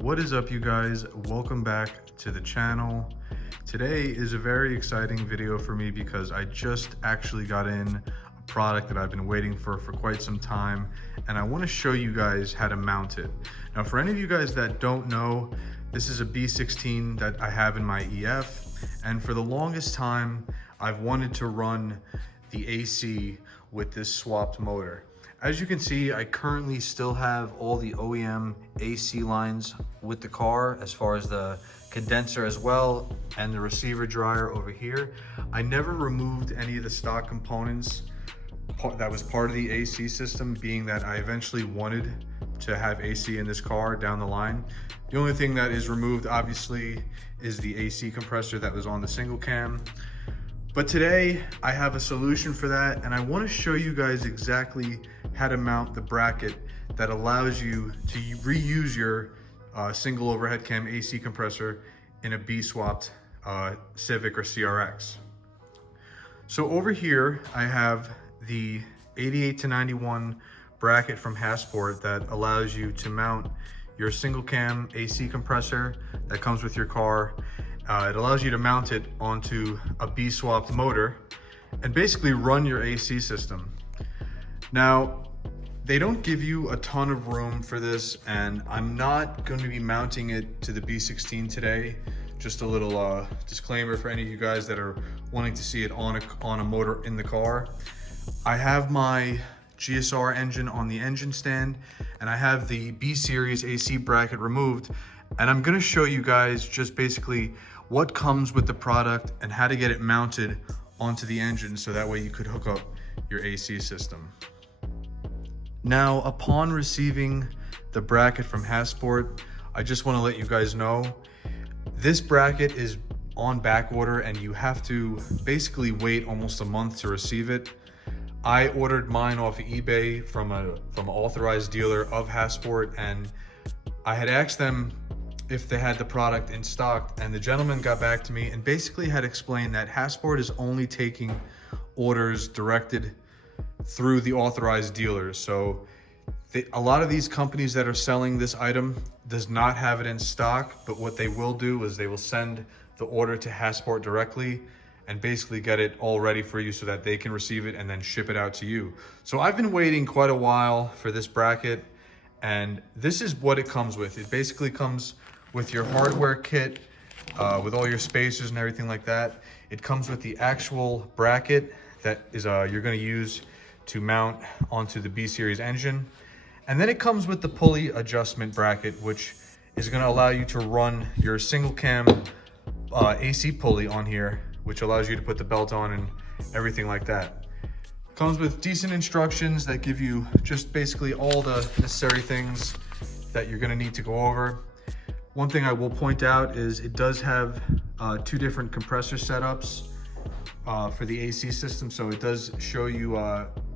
What is up, you guys? Welcome back to the channel. Today is a very exciting video for me because I just actually got in a product that I've been waiting for quite some time, and I want to show you guys how to mount it. Now, for any of you guys that don't know, this is a B16 that I have in my EF, and for the longest time I've wanted to run the AC with this swapped motor. As you can see, I currently still have all the OEM AC lines with the car, as far as the condenser as well, and the receiver dryer over here. I never removed any of the stock components that was part of the AC system, being that I eventually wanted to have AC in this car down the line. The only thing that is removed, obviously, is the AC compressor that was on the single cam. But today I have a solution for that, and I want to show you guys exactly how to mount the bracket that allows you to reuse your single overhead cam AC compressor in a B swapped Civic or CRX. So over here I have the 88 to 91 bracket from Hasport that allows you to mount your single cam AC compressor that comes with your car. It allows you to mount it onto a B swapped motor and basically run your AC system. Now, they don't give you a ton of room for this, and I'm not going to be mounting it to the B16 today. Just a little disclaimer for any of you guys that are wanting to see it on a motor in the car. I have my GSR engine on the engine stand, and I have the B series AC bracket removed, and I'm going to show you guys just basically what comes with the product and how to get it mounted onto the engine so that way you could hook up your AC system. Now, upon receiving the bracket from Hasport, I just want to let you guys know this bracket is on back order and you have to basically wait almost a month to receive it. I ordered mine off of eBay from an authorized dealer of Hasport, and I had asked them if they had the product in stock, and the gentleman got back to me and basically had explained that Hasport is only taking orders directed through the authorized dealers. So a lot of these companies that are selling this item does not have it in stock, but what they will do is they will send the order to Hasport directly and basically get it all ready for you so that they can receive it and then ship it out to you. So I've been waiting quite a while for this bracket, and this is what it comes with. It basically comes with your hardware kit, with all your spacers and everything like that. It comes with the actual bracket that is you're going to use to mount onto the B series engine. And then it comes with the pulley adjustment bracket, which is going to allow you to run your single cam AC pulley on here, which allows you to put the belt on and everything like that. Comes with decent instructions that give you just basically all the necessary things that you're going to need to go over. One thing I will point out is it does have two different compressor setups for the AC system, so it does show you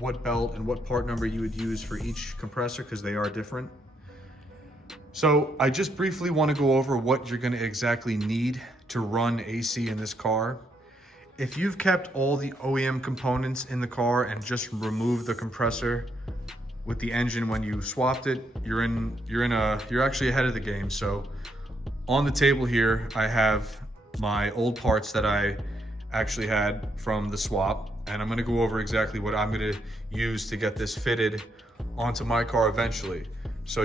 what belt and what part number you would use for each compressor, because they are different. So I just briefly want to go over what you're going to exactly need to run AC in this car. If you've kept all the OEM components in the car and just removed the compressor with the engine when you swapped it, you're actually ahead of the game. So on the table here, I have my old parts that I actually had from the swap, and I'm going to go over exactly what I'm going to use to get this fitted onto my car eventually. So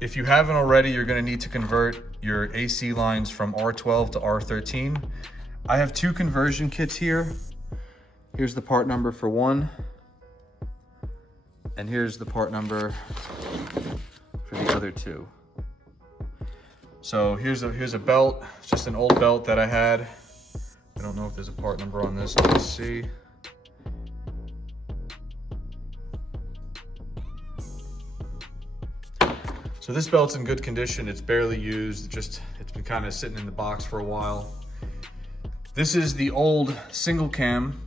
if you haven't already, you're going to need to convert your AC lines from R12 to R13. I have two conversion kits here. Here's the part number for one, and here's the part number for the other two. So here's a belt. It's just an old belt that I had. I don't know if there's a part number on this. Let's see. So this belt's in good condition. It's barely used. It's been kind of sitting in the box for a while. This is the old single cam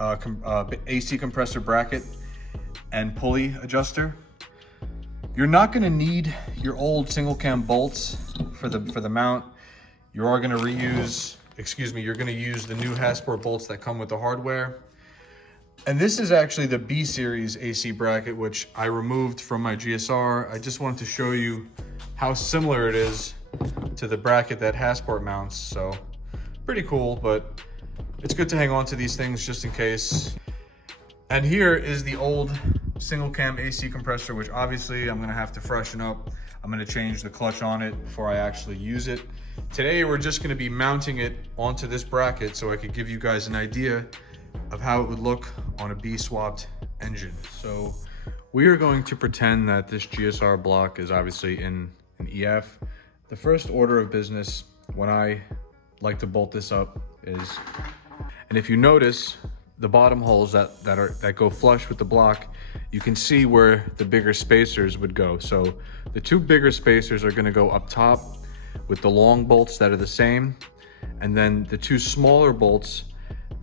AC compressor bracket and pulley adjuster. You're not going to need your old single cam bolts for the mount. You are going to reuse, you're going to use the new Hasport bolts that come with the hardware. And this is actually the B series AC bracket, which I removed from my GSR. I just wanted to show you how similar it is to the bracket that Hasport mounts. So pretty cool, but it's good to hang on to these things just in case. And here is the old single cam AC compressor, which obviously I'm gonna have to freshen up. I'm gonna change the clutch on it before I actually use it. Today, we're just gonna be mounting it onto this bracket so I could give you guys an idea of how it would look on a B swapped engine. So we are going to pretend that this GSR block is obviously in an EF. The first order of business when I like to bolt this up is, and if you notice the bottom holes that go flush with the block, you can see where the bigger spacers would go. So the two bigger spacers are gonna go up top with the long bolts that are the same, and then the two smaller bolts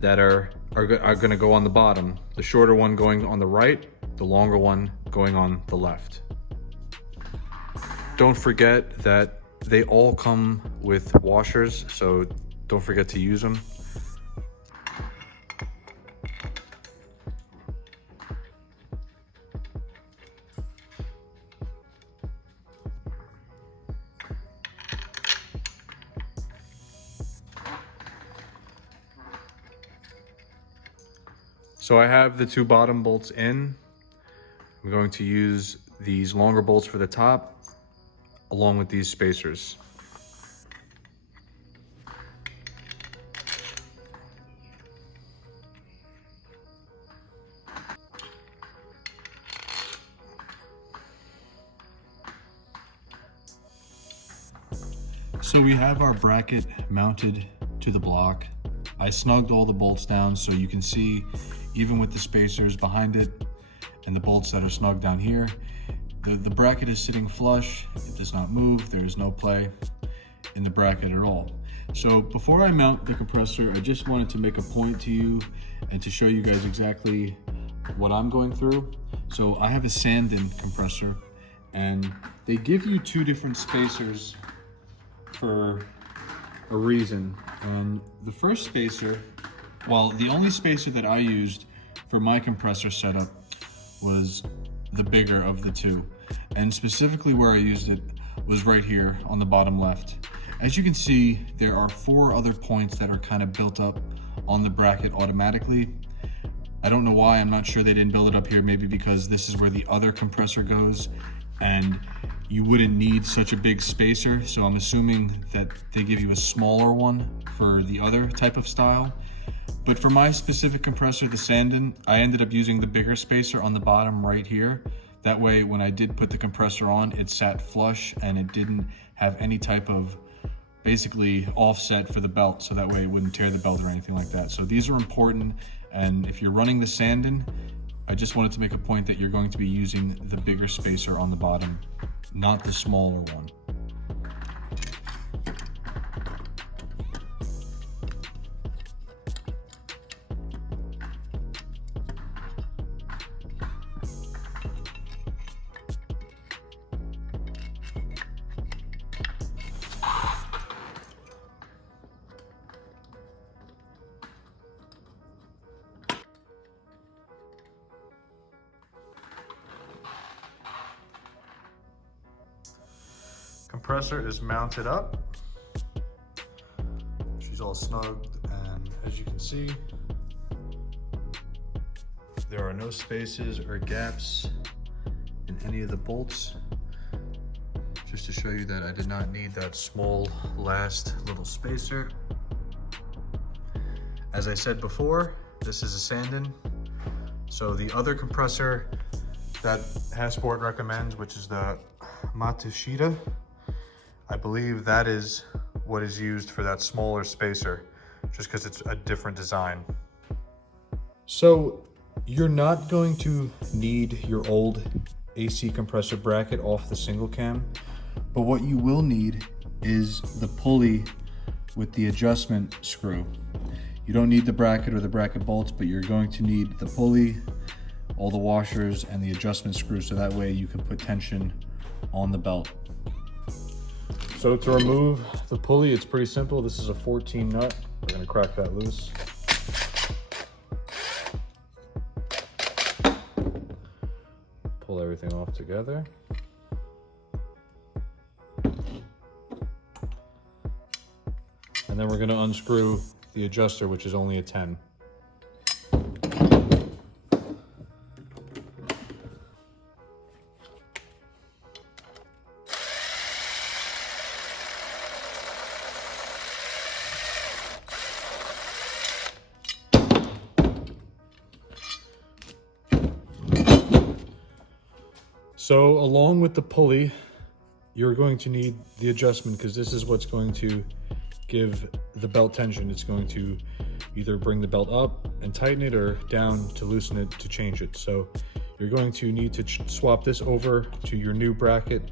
that are gonna go on the bottom. The shorter one going on the right, the longer one going on the left. Don't forget that they all come with washers, so don't forget to use them. So I have the two bottom bolts in. I'm going to use these longer bolts for the top, along with these spacers. So we have our bracket mounted to the block. I snugged all the bolts down so you can see, even with the spacers behind it and the bolts that are snugged down here, the bracket is sitting flush. It does not move. There is no play in the bracket at all. So before I mount the compressor, I just wanted to make a point to you and to show you guys exactly what I'm going through. So I have a sand-in compressor, and they give you two different spacers for a reason. And the first spacer, well, the only spacer that I used for my compressor setup was the bigger of the two. And specifically where I used it was right here on the bottom left. As you can see, there are 4 other points that are kind of built up on the bracket automatically. I don't know why. I'm not sure they didn't build it up here, maybe because this is where the other compressor goes and you wouldn't need such a big spacer. So I'm assuming that they give you a smaller one for the other type of style. But for my specific compressor, the Sandin, I ended up using the bigger spacer on the bottom right here. That way, when I did put the compressor on, it sat flush and it didn't have any type of basically offset for the belt. So that way it wouldn't tear the belt or anything like that. So these are important. And if you're running the Sandin, I just wanted to make a point that you're going to be using the bigger spacer on the bottom, not the smaller one. Compressor is mounted up. She's all snugged, and as you can see, there are no spaces or gaps in any of the bolts. Just to show you that I did not need that small last little spacer. As I said before, this is a Sandin. So the other compressor that Hasport recommends, which is the Matsushita, I believe that is what is used for that smaller spacer, just because it's a different design. So you're not going to need your old AC compressor bracket off the single cam, but what you will need is the pulley with the adjustment screw. You don't need the bracket or the bracket bolts, but you're going to need the pulley, all the washers, and the adjustment screw, so that way you can put tension on the belt. So to remove the pulley, it's pretty simple. This is a 14 nut. We're gonna crack that loose. up together. And then we're going to unscrew the adjuster, which is only a 10. So along with the pulley, you're going to need the adjustment, because this is what's going to give the belt tension. It's going to either bring the belt up and tighten it, or down to loosen it to change it. So you're going to need to swap this over to your new bracket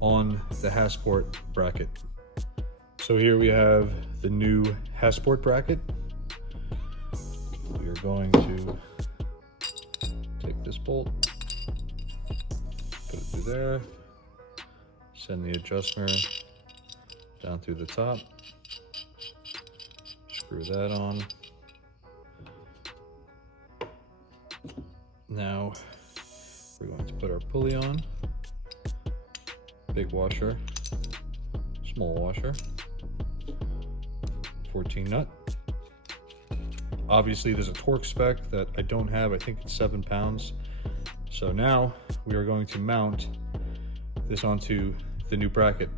on the Hasport bracket. So here we have the new Hasport bracket. We are going to take this bolt, put it through there, send the adjuster down through the top, screw that on. Now we're going to put our pulley on, big washer, small washer, 14 nut. Obviously there's a torque spec that I don't have, I think it's 7 pounds. So now we are going to mount this onto the new bracket.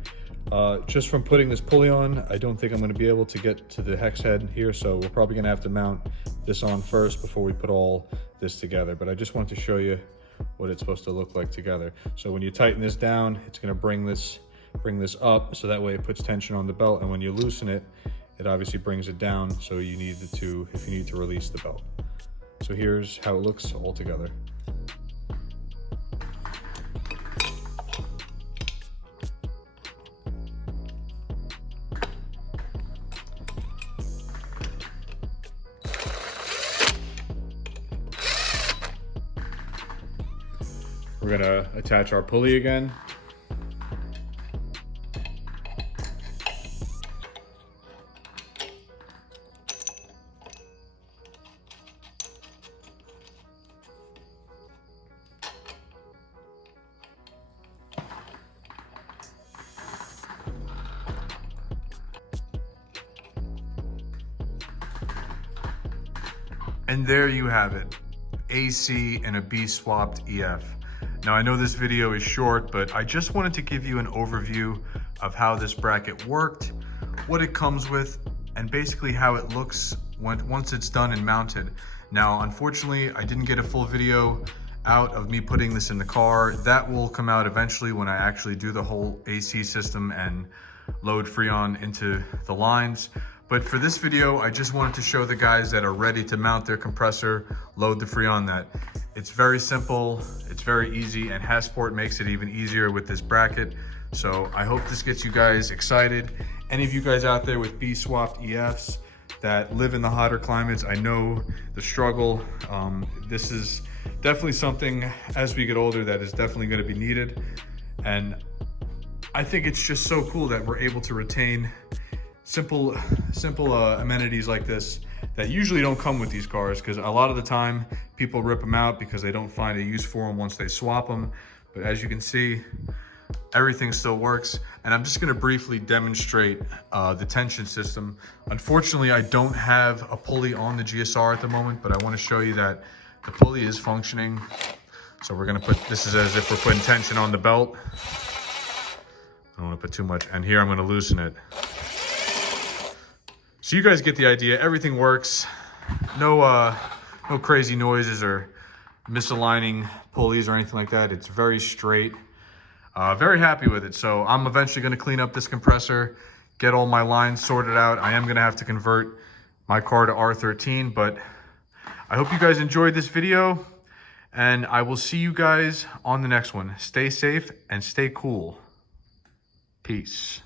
Just from putting this pulley on, I don't think I'm going to be able to get to the hex head here, so we're probably going to have to mount this on first before we put all this together. But I just want to show you what it's supposed to look like together. So when you tighten this down, it's going to bring this up, so that way it puts tension on the belt, and when you loosen it, it obviously brings it down, so you need to, if you need to release the belt. So here's how it looks all together. We're gonna attach our pulley again. And there you have it, AC and a B swapped EF. Now I know this video is short, but I just wanted to give you an overview of how this bracket worked, what it comes with, and basically how it looks once it's done and mounted. Now, unfortunately, I didn't get a full video out of me putting this in the car. That will come out eventually when I actually do the whole AC system and load Freon into the lines. But for this video, I just wanted to show the guys that are ready to mount their compressor, load the Freon, that it's very simple, it's very easy, and Hasport makes it even easier with this bracket. So I hope this gets you guys excited. Any of you guys out there with B swapped EFs that live in the hotter climates, I know the struggle. This is definitely something as we get older that is definitely going to be needed. And I think it's just so cool that we're able to retain simple amenities like this that usually don't come with these cars, because a lot of the time people rip them out because they don't find a use for them once they swap them. But as you can see, everything still works. And I'm just going to briefly demonstrate the tension system. Unfortunately, I don't have a pulley on the GSR at the moment, but I want to show you that the pulley is functioning. So we're going to put, this is as if we're putting tension on the belt. I don't want to put too much, and here I'm going to loosen it. So you guys get the idea. Everything works. No crazy noises or misaligning pulleys or anything like that. It's very straight. Very happy with it. So I'm eventually going to clean up this compressor, get all my lines sorted out. I am going to have to convert my car to R13, but I hope you guys enjoyed this video, and I will see you guys on the next one. Stay safe and stay cool. Peace.